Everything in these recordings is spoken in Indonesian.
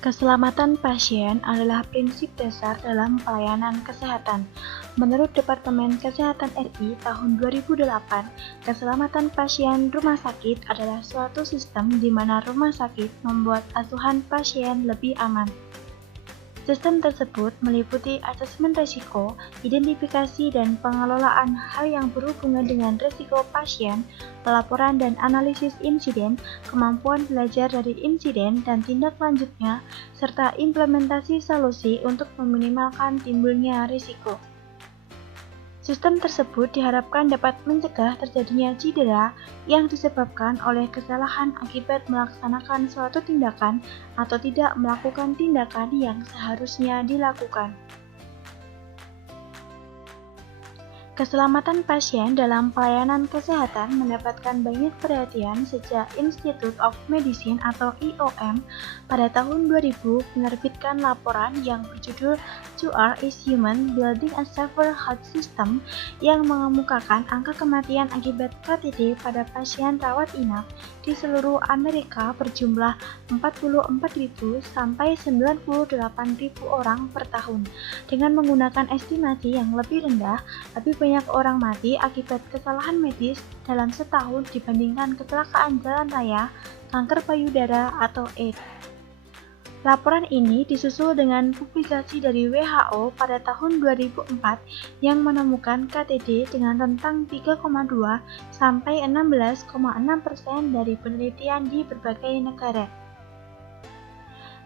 Keselamatan pasien adalah prinsip dasar dalam pelayanan kesehatan. Menurut Departemen Kesehatan RI tahun 2008, keselamatan pasien rumah sakit adalah suatu sistem di mana rumah sakit membuat asuhan pasien lebih aman. Sistem tersebut meliputi asesmen risiko, identifikasi dan pengelolaan hal yang berhubungan dengan risiko pasien, pelaporan dan analisis insiden, kemampuan belajar dari insiden dan tindak lanjutnya, serta implementasi solusi untuk meminimalkan timbulnya risiko. Sistem tersebut diharapkan dapat mencegah terjadinya cedera yang disebabkan oleh kesalahan akibat melaksanakan suatu tindakan atau tidak melakukan tindakan yang seharusnya dilakukan. Keselamatan pasien dalam pelayanan kesehatan mendapatkan banyak perhatian sejak Institute of Medicine atau IOM pada tahun 2000 menerbitkan laporan yang berjudul "2R is Human: Building a Safer Health System" yang mengemukakan angka kematian akibat KTD pada pasien rawat inap di seluruh Amerika berjumlah 44.000 sampai 98.000 orang per tahun. Dengan menggunakan estimasi yang lebih rendah, lebih banyak orang mati akibat kesalahan medis dalam setahun dibandingkan kecelakaan jalan raya, kanker payudara, atau AIDS. Laporan ini disusul dengan publikasi dari WHO pada tahun 2004 yang menemukan KTD dengan rentang 3,2 sampai 16,6% dari penelitian di berbagai negara.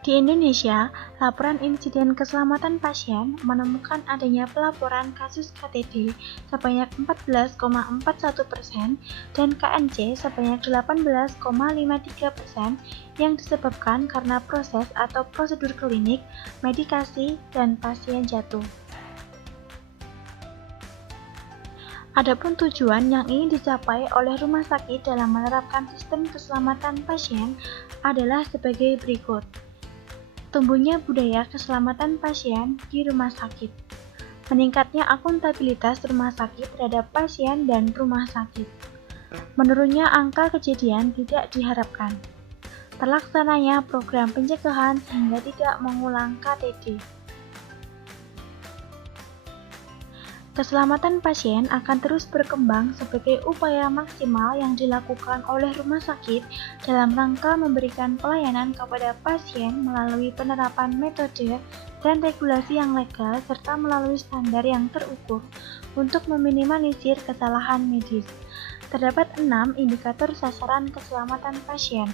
Di Indonesia, laporan insiden keselamatan pasien menemukan adanya pelaporan kasus KTD sebanyak 14,41% dan KNC sebanyak 18,53% yang disebabkan karena proses atau prosedur klinik, medikasi, dan pasien jatuh. Adapun tujuan yang ingin dicapai oleh rumah sakit dalam menerapkan sistem keselamatan pasien adalah sebagai berikut. Tumbuhnya budaya keselamatan pasien di rumah sakit. Meningkatnya akuntabilitas rumah sakit terhadap pasien dan rumah sakit. Menurunnya angka kejadian tidak diharapkan. Terlaksananya program pencegahan sehingga tidak mengulang KTD. Keselamatan pasien akan terus berkembang sebagai upaya maksimal yang dilakukan oleh rumah sakit dalam rangka memberikan pelayanan kepada pasien melalui penerapan metode dan regulasi yang legal serta melalui standar yang terukur untuk meminimalisir kesalahan medis. Terdapat 6 indikator sasaran keselamatan pasien,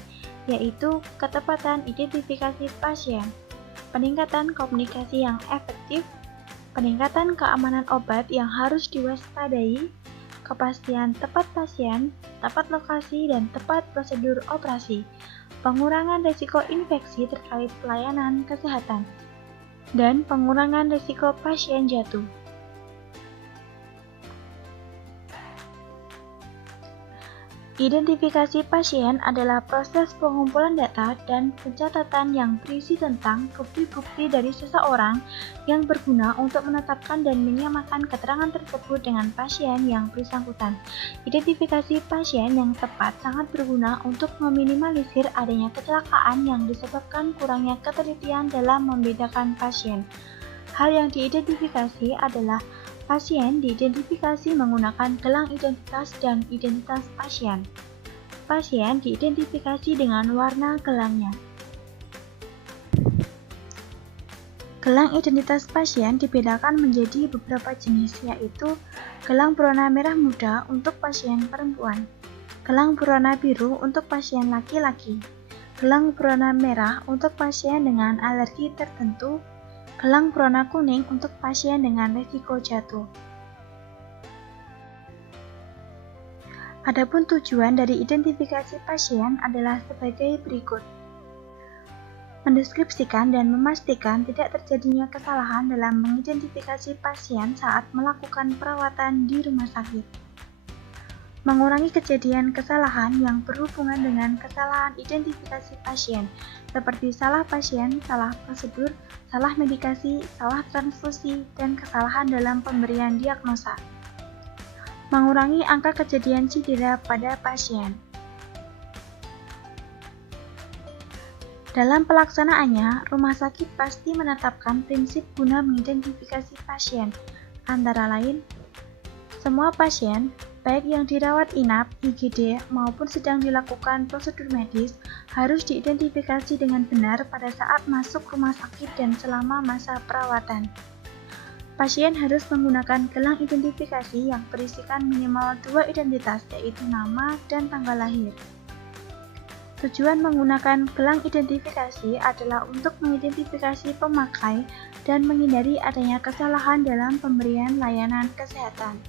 yaitu ketepatan identifikasi pasien, peningkatan komunikasi yang efektif, peningkatan keamanan obat yang harus diwaspadai, kepastian tepat pasien, tepat lokasi dan tepat prosedur operasi, pengurangan risiko infeksi terkait pelayanan kesehatan, dan pengurangan risiko pasien jatuh. Identifikasi pasien adalah proses pengumpulan data dan pencatatan yang berisi tentang bukti-bukti dari seseorang yang berguna untuk menetapkan dan menyamakan keterangan tersebut dengan pasien yang bersangkutan. Identifikasi pasien yang tepat sangat berguna untuk meminimalisir adanya kecelakaan yang disebabkan kurangnya ketelitian dalam membedakan pasien. Hal yang diidentifikasi adalah pasien diidentifikasi menggunakan gelang identitas dan identitas pasien. Pasien diidentifikasi dengan warna gelangnya. Gelang identitas pasien dibedakan menjadi beberapa jenis, yaitu gelang berwarna merah muda untuk pasien perempuan, gelang berwarna biru untuk pasien laki-laki, gelang berwarna merah untuk pasien dengan alergi tertentu, gelang berwarna kuning untuk pasien dengan risiko jatuh. Adapun tujuan dari identifikasi pasien adalah sebagai berikut. Mendeskripsikan dan memastikan tidak terjadinya kesalahan dalam mengidentifikasi pasien saat melakukan perawatan di rumah sakit. Mengurangi kejadian kesalahan yang berhubungan dengan kesalahan identifikasi pasien, seperti salah pasien, salah prosedur, salah medikasi, salah transfusi, dan kesalahan dalam pemberian diagnosa. Mengurangi angka kejadian cedera pada pasien. Dalam pelaksanaannya, rumah sakit pasti menetapkan prinsip guna mengidentifikasi pasien, antara lain, semua pasien, baik yang dirawat inap, IGD, maupun sedang dilakukan prosedur medis, harus diidentifikasi dengan benar pada saat masuk rumah sakit dan selama masa perawatan. Pasien harus menggunakan gelang identifikasi yang berisikan minimal 2 identitas, yaitu nama dan tanggal lahir. Tujuan menggunakan gelang identifikasi adalah untuk mengidentifikasi pemakai dan menghindari adanya kesalahan dalam pemberian layanan kesehatan.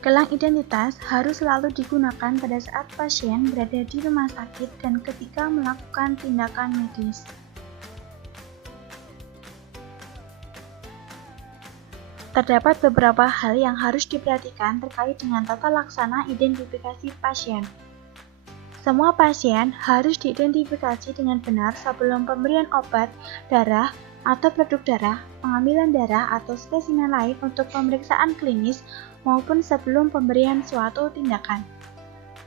Gelang identitas harus selalu digunakan pada saat pasien berada di rumah sakit dan ketika melakukan tindakan medis. Terdapat beberapa hal yang harus diperhatikan terkait dengan tata laksana identifikasi pasien. Semua pasien harus diidentifikasi dengan benar sebelum pemberian obat, darah, atau produk darah, pengambilan darah atau spesimen lain untuk pemeriksaan klinis, maupun sebelum pemberian suatu tindakan.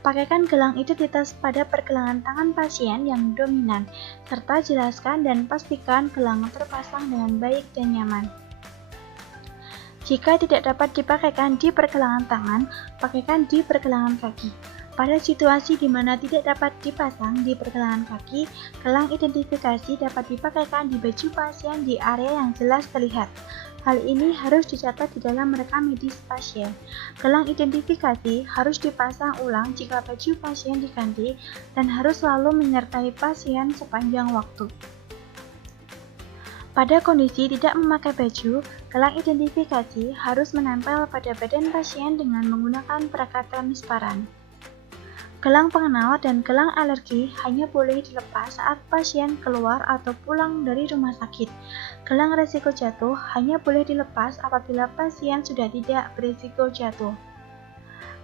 Pakaikan gelang identitas pada pergelangan tangan pasien yang dominan, serta jelaskan dan pastikan gelang terpasang dengan baik dan nyaman. Jika tidak dapat dipakaikan di pergelangan tangan, pakaikan di pergelangan kaki. Pada situasi di mana tidak dapat dipasang di pergelangan kaki, gelang identifikasi dapat dipakaikan di baju pasien di area yang jelas terlihat. Hal ini harus dicatat di dalam rekam medis pasien. Gelang identifikasi harus dipasang ulang jika baju pasien diganti dan harus selalu menyertai pasien sepanjang waktu. Pada kondisi tidak memakai baju, gelang identifikasi harus menempel pada badan pasien dengan menggunakan perekat transparan. Gelang pengenal dan gelang alergi hanya boleh dilepas saat pasien keluar atau pulang dari rumah sakit. Gelang resiko jatuh hanya boleh dilepas apabila pasien sudah tidak berisiko jatuh.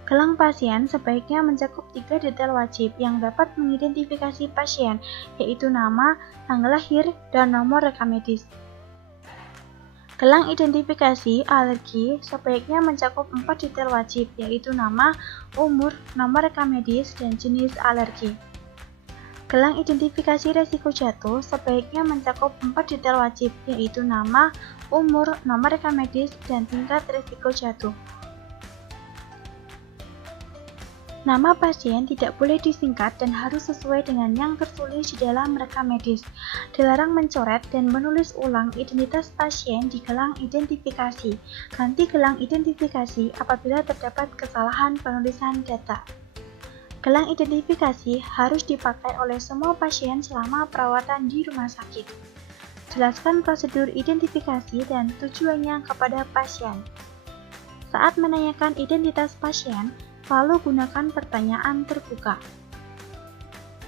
Gelang pasien sebaiknya mencakup 3 detail wajib yang dapat mengidentifikasi pasien, yaitu nama, tanggal lahir, dan nomor rekam medis. Gelang identifikasi alergi sebaiknya mencakup 4 detail wajib, yaitu nama, umur, nomor rekam medis, dan jenis alergi. Gelang identifikasi resiko jatuh sebaiknya mencakup 4 detail wajib, yaitu nama, umur, nomor rekam medis, dan tingkat risiko jatuh. Nama pasien tidak boleh disingkat dan harus sesuai dengan yang tertulis di dalam rekam medis. Dilarang mencoret dan menulis ulang identitas pasien di gelang identifikasi. Ganti gelang identifikasi apabila terdapat kesalahan penulisan data. Gelang identifikasi harus dipakai oleh semua pasien selama perawatan di rumah sakit. Jelaskan prosedur identifikasi dan tujuannya kepada pasien. Saat menanyakan identitas pasien, lalu gunakan pertanyaan terbuka.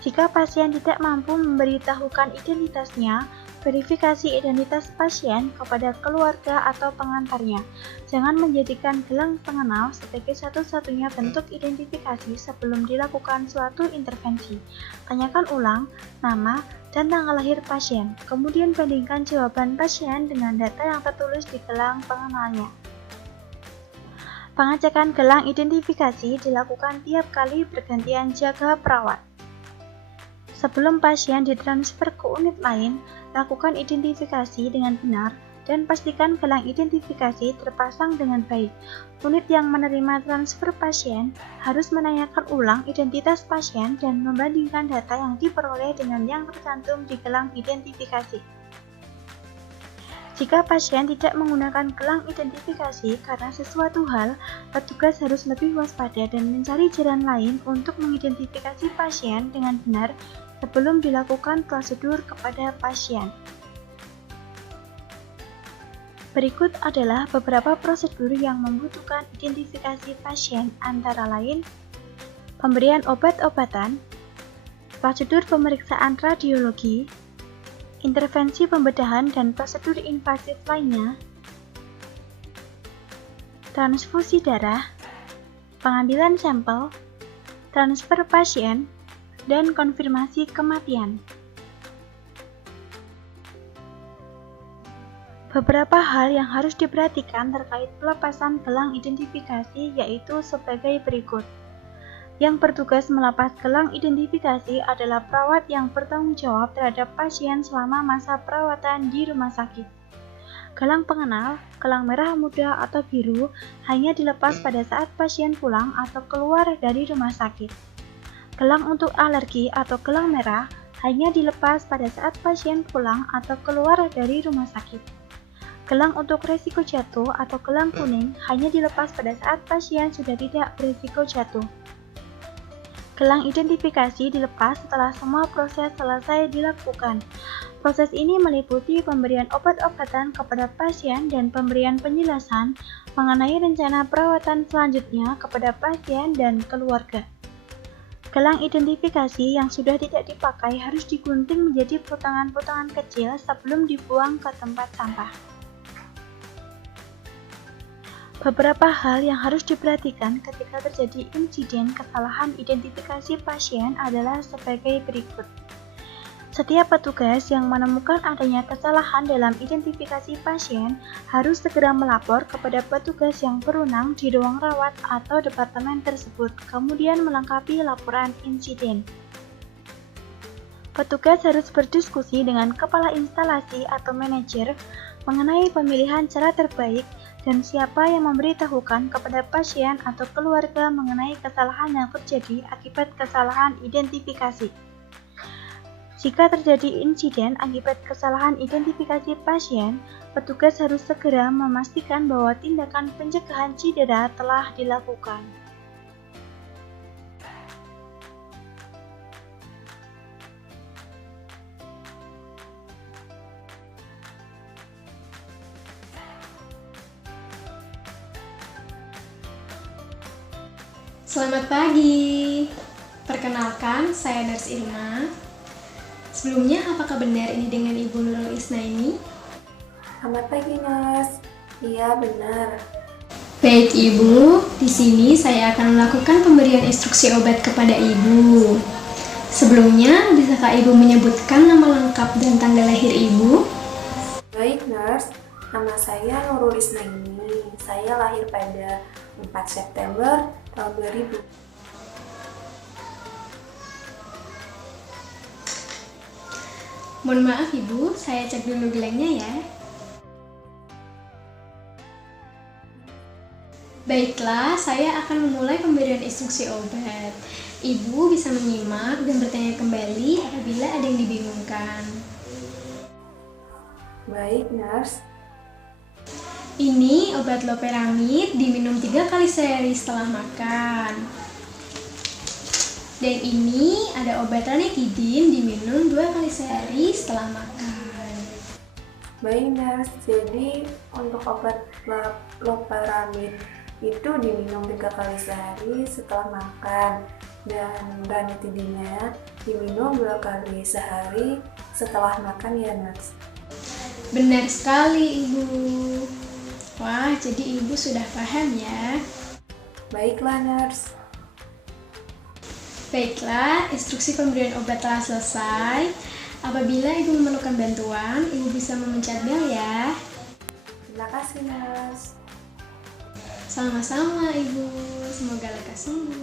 Jika pasien tidak mampu memberitahukan identitasnya, verifikasi identitas pasien kepada keluarga atau pengantarnya. Jangan menjadikan gelang pengenal sebagai satu-satunya bentuk identifikasi sebelum dilakukan suatu intervensi. Tanyakan ulang nama dan tanggal lahir pasien, kemudian bandingkan jawaban pasien dengan data yang tertulis di gelang pengenalnya. Pengecekan gelang identifikasi dilakukan tiap kali bergantian jaga perawat. Sebelum pasien ditransfer ke unit lain, lakukan identifikasi dengan benar dan pastikan gelang identifikasi terpasang dengan baik. Unit yang menerima transfer pasien harus menanyakan ulang identitas pasien dan membandingkan data yang diperoleh dengan yang tercantum di gelang identifikasi. Jika pasien tidak menggunakan gelang identifikasi karena sesuatu hal, petugas harus lebih waspada dan mencari jalan lain untuk mengidentifikasi pasien dengan benar sebelum dilakukan prosedur kepada pasien. Berikut adalah beberapa prosedur yang membutuhkan identifikasi pasien, antara lain pemberian obat-obatan, prosedur pemeriksaan radiologi, intervensi pembedahan dan prosedur invasif lainnya, transfusi darah, pengambilan sampel, transfer pasien, dan konfirmasi kematian. Beberapa hal yang harus diperhatikan terkait pelepasan gelang identifikasi yaitu sebagai berikut. Yang bertugas melepas gelang identifikasi adalah perawat yang bertanggung jawab terhadap pasien selama masa perawatan di rumah sakit. Gelang pengenal, gelang merah muda atau biru hanya dilepas pada saat pasien pulang atau keluar dari rumah sakit. Gelang untuk alergi atau gelang merah hanya dilepas pada saat pasien pulang atau keluar dari rumah sakit. Gelang untuk resiko jatuh atau gelang kuning hanya dilepas pada saat pasien sudah tidak berisiko jatuh. Gelang identifikasi dilepas setelah semua proses selesai dilakukan. Proses ini meliputi pemberian obat-obatan kepada pasien dan pemberian penjelasan mengenai rencana perawatan selanjutnya kepada pasien dan keluarga. Gelang identifikasi yang sudah tidak dipakai harus digunting menjadi potongan-potongan kecil sebelum dibuang ke tempat sampah. Beberapa hal yang harus diperhatikan ketika terjadi insiden kesalahan identifikasi pasien adalah sebagai berikut. Setiap petugas yang menemukan adanya kesalahan dalam identifikasi pasien harus segera melapor kepada petugas yang berwenang di ruang rawat atau departemen tersebut, kemudian melengkapi laporan insiden. Petugas harus berdiskusi dengan kepala instalasi atau manajer mengenai pemilihan cara terbaik dan siapa yang memberitahukan kepada pasien atau keluarga mengenai kesalahan yang terjadi akibat kesalahan identifikasi. Jika terjadi insiden akibat kesalahan identifikasi pasien, petugas harus segera memastikan bahwa tindakan pencegahan cedera telah dilakukan. Selamat pagi, perkenalkan saya Nurse Irma. Sebelumnya, apakah benar ini dengan Ibu Nurul Isnaini? Selamat pagi, Nurse. Iya, benar. Baik Ibu, di sini saya akan melakukan pemberian instruksi obat kepada Ibu. Sebelumnya, bisakah Ibu menyebutkan nama lengkap dan tanggal lahir Ibu? Baik, Nurse. Nama saya Nurul Isnaini. Saya lahir pada 4 September tahun 2000. Mohon maaf Ibu, saya cek dulu gelangnya ya. Baiklah, saya akan memulai pemberian instruksi obat. Ibu bisa menyimak dan bertanya kembali apabila ada yang dibingungkan. Baik, Nurse. Ini obat loperamid diminum 3 kali sehari setelah makan. Dan ini ada obat ranitidin diminum 2 kali sehari setelah makan. Baik, Nurse. Jadi, untuk obat loperamid itu diminum 3 kali sehari setelah makan. Dan ranitidinnya diminum 2 kali sehari setelah makan ya, Nurse. Benar sekali, Ibu. Wah, jadi Ibu sudah paham ya. Baiklah, Nurse. Baiklah, instruksi pemberian obat telah selesai. Apabila Ibu memerlukan bantuan, Ibu bisa memencet bel ya. Terima kasih, Nurse. Sama-sama Ibu, semoga lekas sembuh.